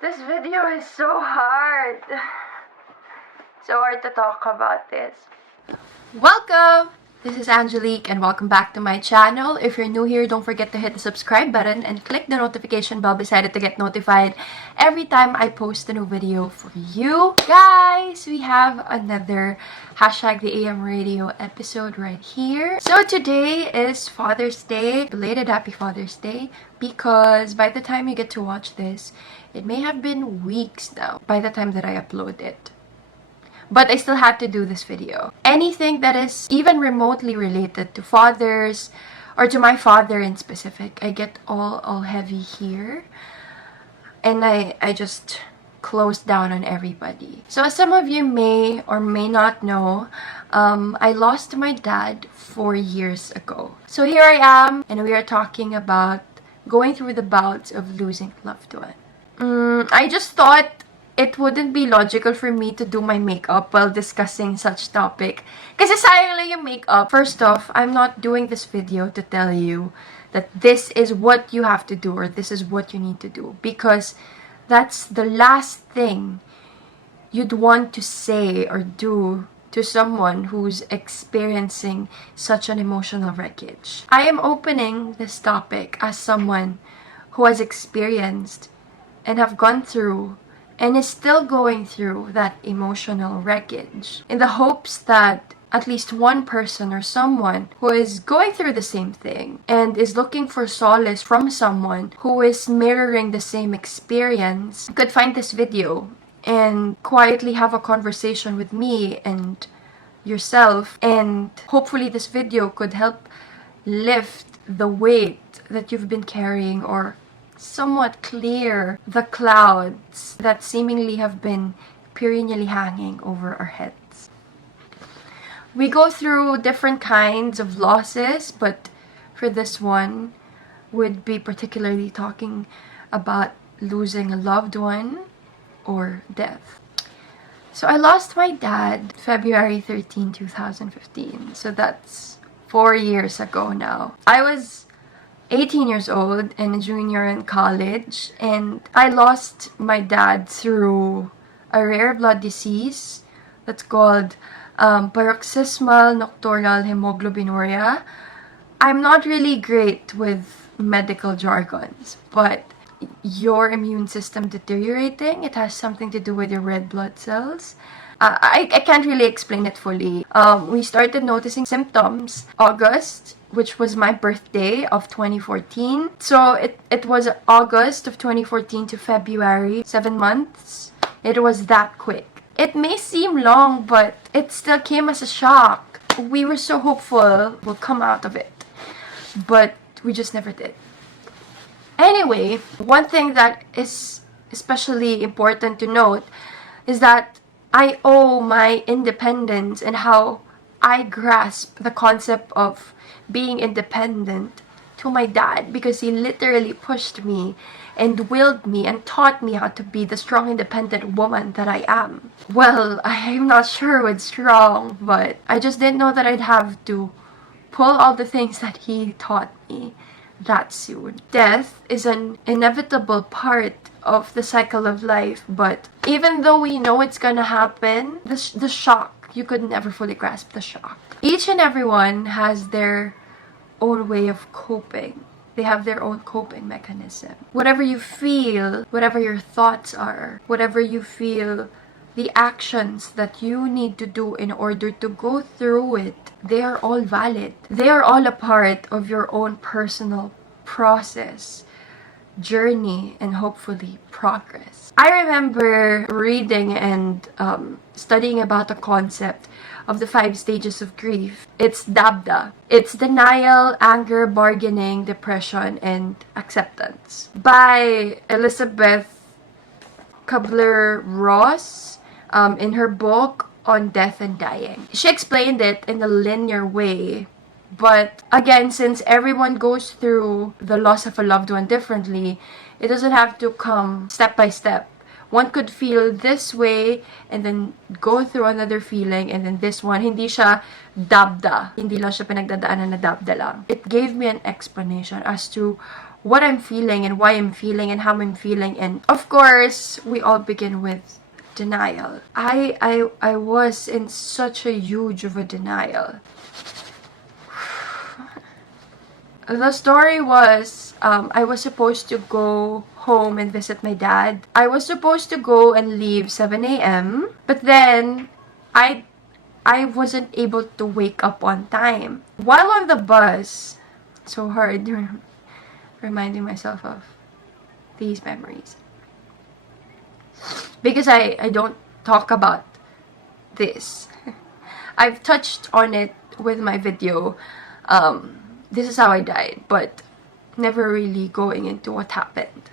This video is so hard. So hard to talk about this. Welcome! This is Angelique and welcome back to my channel. If you're new here, don't forget to hit the subscribe button and click the notification bell beside it to get notified every time I post a new video for you. Guys, we have another hashtag the AM radio episode right here. So today is Father's Day. Belated happy Father's Day, because by the time you get to watch this, it may have been weeks now by the time that I upload it. But I still had to do this video. Anything that is even remotely related to fathers, or to my father in specific, I get all heavy here. And I just close down on everybody. So as some of you may or may not know, I lost my dad 4 years ago. So here I am, and we are talking about going through the bouts of losing a loved one. I just thought it wouldn't be logical for me to do my makeup while discussing such topic. Kasi sayang lang yung makeup. First off, I'm not doing this video to tell you that this is what you have to do or this is what you need to do. Because that's the last thing you'd want to say or do to someone who's experiencing such an emotional wreckage. I am opening this topic as someone who has experienced and have gone through and is still going through that emotional wreckage, in the hopes that at least one person or someone who is going through the same thing and is looking for solace from someone who is mirroring the same experience could find this video and quietly have a conversation with me and yourself, and hopefully this video could help lift the weight that you've been carrying or somewhat clear the clouds that seemingly have been perennially hanging over our heads. We go through different kinds of losses, but for this one, would be particularly talking about losing a loved one or death. So I lost my dad February 13, 2015. So that's 4 years ago now. I was 18 years old and a junior in college, and I lost my dad through a rare blood disease that's called paroxysmal nocturnal hemoglobinuria. I'm not really great with medical jargons, but your immune system deteriorating, it has something to do with your red blood cells. I can't really explain it fully. We started noticing symptoms August, which was my birthday of 2014. So it was August of 2014 to February, 7 months. It was that quick. It may seem long, but it still came as a shock. We were so hopeful we'll come out of it, but we just never did. Anyway, one thing that is especially important to note is that I owe my independence and how I grasp the concept of being independent to my dad, because he literally pushed me and willed me and taught me how to be the strong, independent woman that I am. Well, I'm not sure what's strong, but I just didn't know that I'd have to pull all the things that he taught me that soon. Death is an inevitable part of the cycle of life, but even though we know it's gonna happen, the shock, you could never fully grasp the shock. Each and everyone has their own way of coping. They have their own coping mechanism. Whatever you feel, whatever your thoughts are, whatever you feel, the actions that you need to do in order to go through it, they are all valid. They are all a part of your own personal process, journey, and hopefully progress. I remember reading and studying about the concept of the 5 stages of grief. It's DABDA. It's denial, anger, bargaining, depression, and acceptance. By Elizabeth Kubler-Ross in her book on death and dying. She explained it in a linear way. But again, since everyone goes through the loss of a loved one differently, it doesn't have to come step by step. One could feel this way and then go through another feeling, and then this one, hindi siya dabda. Hindi lang siya pinagdadaanan na dabda lang. It gave me an explanation as to what I'm feeling and why I'm feeling and how I'm feeling. And of course, we all begin with denial. I was in such a huge of a denial. The story was, I was supposed to go home and visit my dad. I was supposed to go and leave 7 a.m. But then, I wasn't able to wake up on time. While on the bus, so hard reminding myself of these memories. Because I don't talk about this. I've touched on it with my video, this is how I died, but never really going into what happened.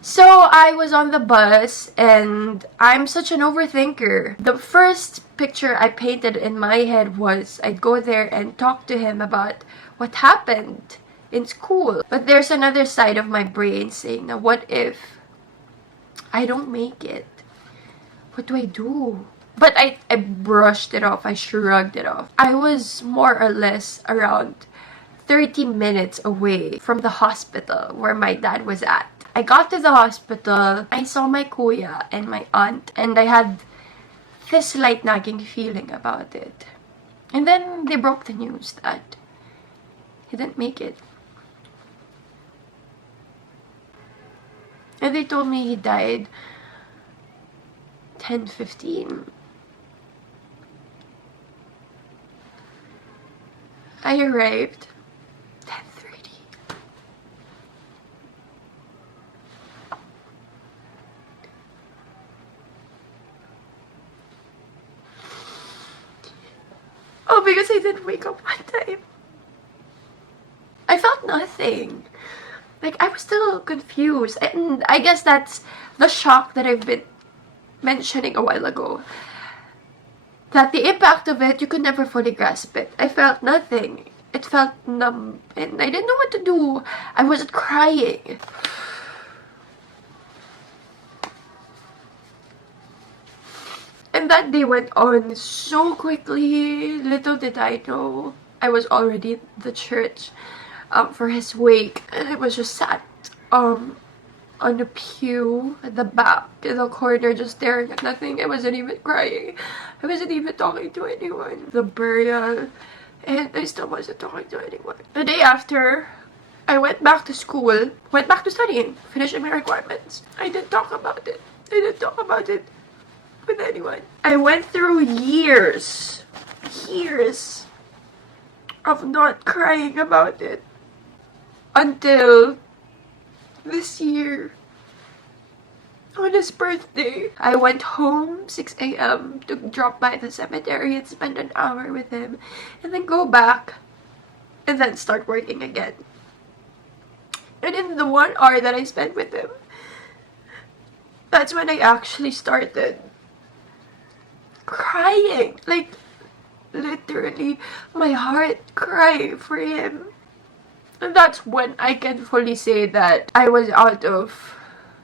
So I was on the bus, and I'm such an overthinker. The first picture I painted in my head was I'd go there and talk to him about what happened in school. But there's another side of my brain saying, now what if I don't make it? What do I do? But I brushed it off. I shrugged it off. I was more or less around 30 minutes away from the hospital where my dad was at. I got to the hospital. I saw my kuya and my aunt, and I had this slight nagging feeling about it. And then they broke the news that he didn't make it. And they told me he died 10:15. I arrived 10:30. Oh, because I didn't wake up on time. I felt nothing. Like, I was still confused. And I guess that's the shock that I've been mentioning a while ago. That the impact of it, you could never fully grasp it. I felt nothing. It felt numb. And I didn't know what to do. I wasn't crying. And that day went on so quickly. Little did I know, I was already in the church for his wake. And I was just sat on a pew at the back in the corner, just staring at nothing. I wasn't even crying. I wasn't even talking to anyone. The burial, and I still wasn't talking to anyone. The day after, I went back to school, went back to studying, finishing my requirements. I didn't talk about it. I didn't talk about it with anyone. I went through years of not crying about it until this year. On his birthday, I went home 6 a.m. to drop by the cemetery and spend an hour with him, and then go back and then start working again. And in the 1 hour that I spent with him, that's when I actually started crying. Like, literally, my heart crying for him. And that's when I can fully say that I was out of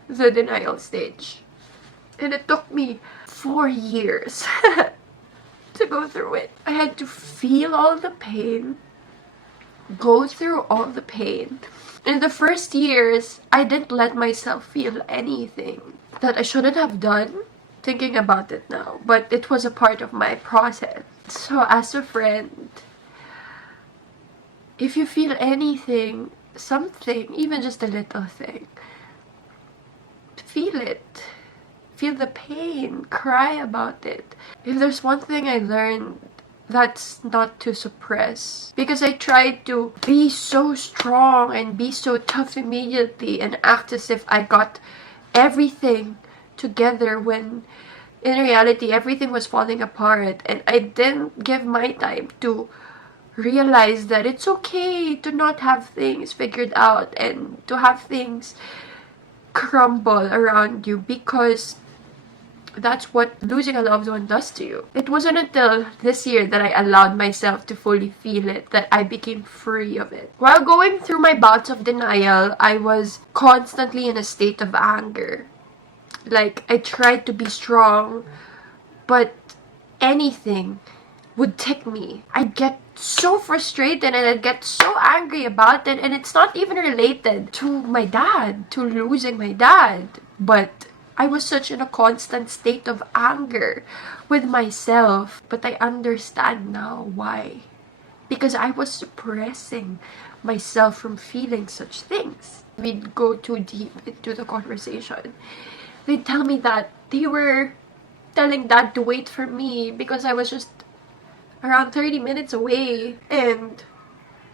the denial stage. And it took me 4 years to go through it. I had to feel all the pain, go through all the pain. In the first years, I didn't let myself feel anything that I shouldn't have done, thinking about it now. But it was a part of my process. So as a friend, if you feel anything, something, even just a little thing, feel it. Feel the pain. Cry about it. If there's one thing I learned, that's not to suppress. Because I tried to be so strong and be so tough immediately and act as if I got everything together, when in reality everything was falling apart. And I didn't give my time to realize that it's okay to not have things figured out and to have things crumble around you, because that's what losing a loved one does to you. It wasn't until this year that I allowed myself to fully feel it that I became free of it. While going through my bouts of denial, I was constantly in a state of anger. Like, I tried to be strong, but anything would tick me. I'd get so frustrated and I'd get so angry about it, and it's not even related to my dad, to losing my dad, but I was such in a constant state of anger with myself. But I understand now why. Because I was suppressing myself from feeling such things. We'd go too deep into the conversation. They'd tell me that they were telling dad to wait for me because I was just around 30 minutes away and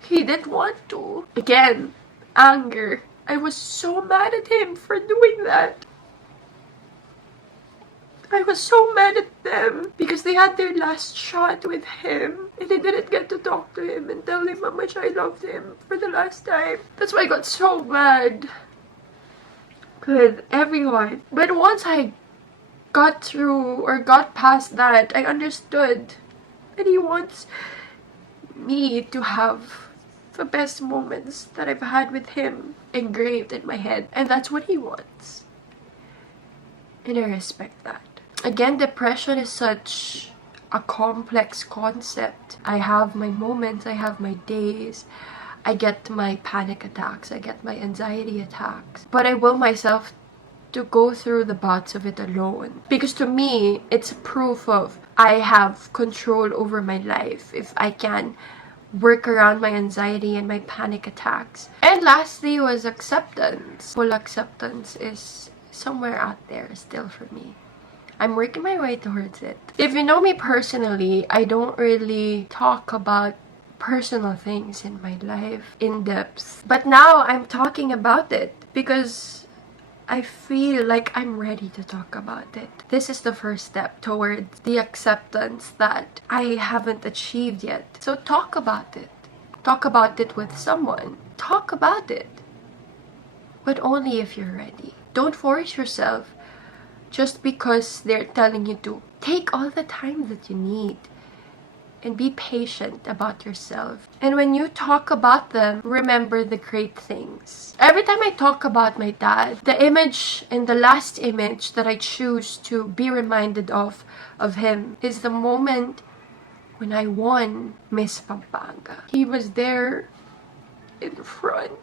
he didn't want to. Again, anger. I was so mad at him for doing that. I was so mad at them because they had their last shot with him and I didn't get to talk to him and tell him how much I loved him for the last time. That's why I got so mad with everyone. But once I got through or got past that, I understood that he wants me to have the best moments that I've had with him engraved in my head, and that's what he wants, and I respect that. Again, depression is such a complex concept. I have my moments, I have my days, I get my panic attacks, I get my anxiety attacks, but I will myself to go through the bouts of it alone, because to me it's proof of I have control over my life if I can work around my anxiety and my panic attacks. And lastly was acceptance. Full acceptance is somewhere out there still for me. I'm working my way towards it. If you know me personally, I don't really talk about personal things in my life in depth, but now I'm talking about it because I feel like I'm ready to talk about it. This is the first step towards the acceptance that I haven't achieved yet. So talk about it. Talk about it with someone. Talk about it. But only if you're ready. Don't force yourself just because they're telling you to. Take all the time that you need. And be patient about yourself. And when you talk about them, remember the great things. Every time I talk about my dad, the image and the last image that I choose to be reminded of him is the moment when I won Miss Pampanga. He was there in front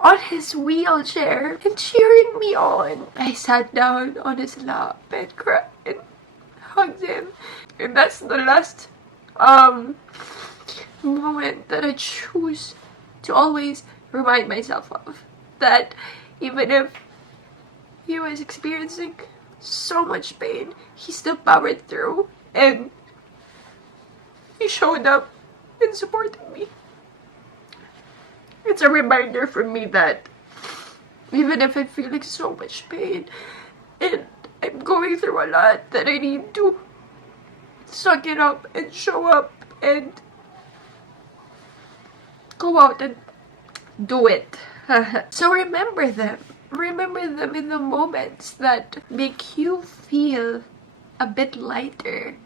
on his wheelchair and cheering me on. I sat down on his lap and cried and hugged him. And that's the last moment that I choose to always remind myself of. That even if he was experiencing so much pain, he still powered through and he showed up and supported me. It's a reminder for me that even if I'm feeling so much pain and I'm going through a lot, that I need to suck it up and show up and go out and do it. So remember them. Remember them in the moments that make you feel a bit lighter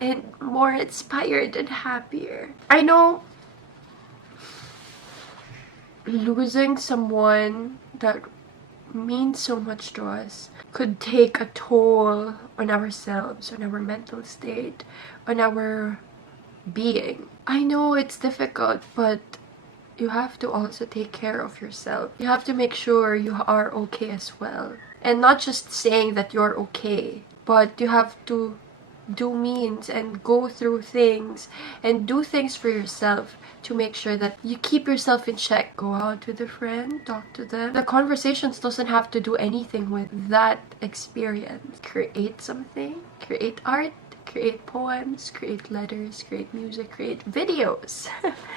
and more inspired and happier. I know losing someone that means so much to us could take a toll on ourselves, on our mental state, on our being. I know it's difficult, but you have to also take care of yourself. You have to make sure you are okay as well. And not just saying that you're okay, but you have to do means and go through things and do things for yourself to make sure that you keep yourself in check. Go out with a friend, talk to them. The conversations doesn't have to do anything with that experience. Create something, create art, create poems, create letters, create music, create videos.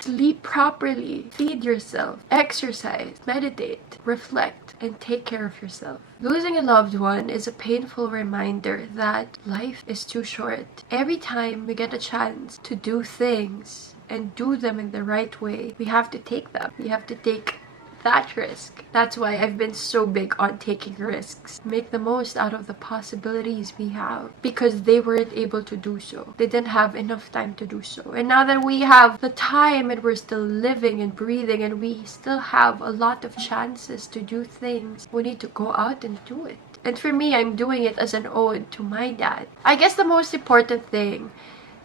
Sleep properly, feed yourself, exercise, meditate, reflect, and take care of yourself. Losing a loved one is a painful reminder that life is too short. Every time we get a chance to do things and do them in the right way, we have to take them. We have to take that risk. That's why I've been so big on taking risks. Make the most out of the possibilities we have, because they weren't able to do so. They didn't have enough time to do so. And now that we have the time and we're still living and breathing and we still have a lot of chances to do things, we need to go out and do it. And for me, I'm doing it as an ode to my dad. I guess the most important thing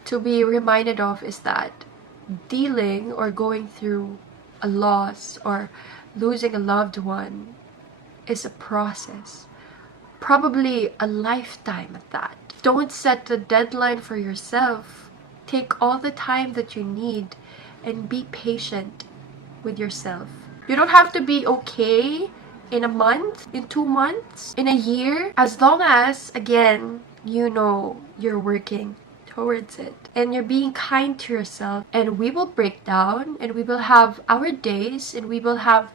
to be reminded of is that dealing or going through a loss or losing a loved one is a process. Probably a lifetime at that. Don't set a deadline for yourself. Take all the time that you need and be patient with yourself. You don't have to be okay in a month, in 2 months, in a year, as long as, again, you know you're working towards it and you're being kind to yourself. And we will break down and we will have our days and we will have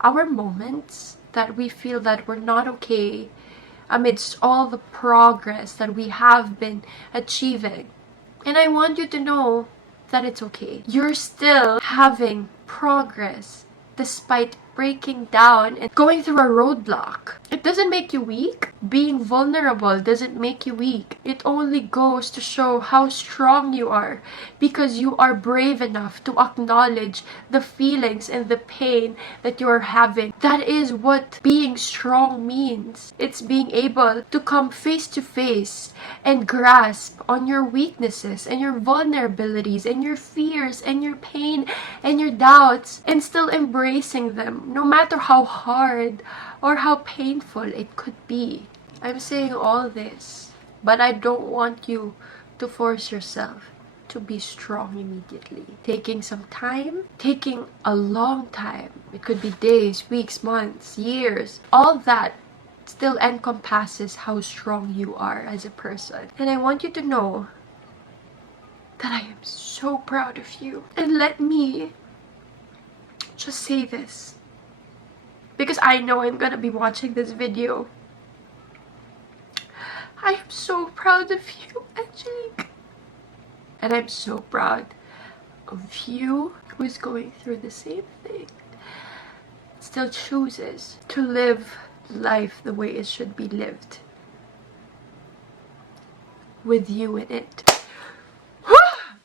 our moments that we feel that we're not okay amidst all the progress that we have been achieving. And I want you to know that it's okay. You're still having progress despite breaking down and going through a roadblock. It doesn't make you weak. Being vulnerable doesn't make you weak. It only goes to show how strong you are, because you are brave enough to acknowledge the feelings and the pain that you are having. That is what being strong means. It's being able to come face to face and grasp on your weaknesses and your vulnerabilities and your fears and your pain and your doubts, and still embracing them, no matter how hard or how painful it could be. I'm saying all this, but I don't want you to force yourself to be strong immediately. Taking some time, taking a long time, it could be days, weeks, months, years, all that still encompasses how strong you are as a person. And I want you to know that I am so proud of you. And let me just say this, because I know I'm gonna be watching this video. I am so proud of you, Angelique. And I'm so proud of you who is going through the same thing. Still chooses to live life the way it should be lived, with you in it.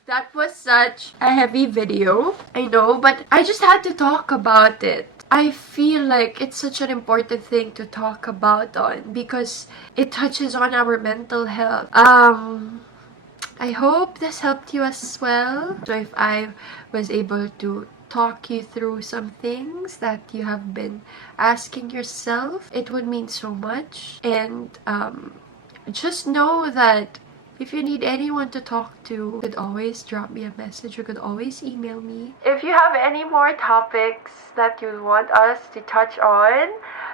That was such a heavy video, I know, but I just had to talk about it. I feel like it's such an important thing to talk about on, because it touches on our mental health. I hope this helped you as well. So if I was able to talk you through some things that you have been asking yourself, it would mean so much. And just know that if you need anyone to talk to, you could always drop me a message. You could always email me. If you have any more topics that you want us to touch on,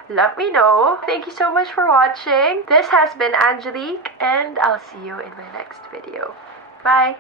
let me know. Thank you so much for watching. This has been Angelique, and I'll see you in my next video. Bye!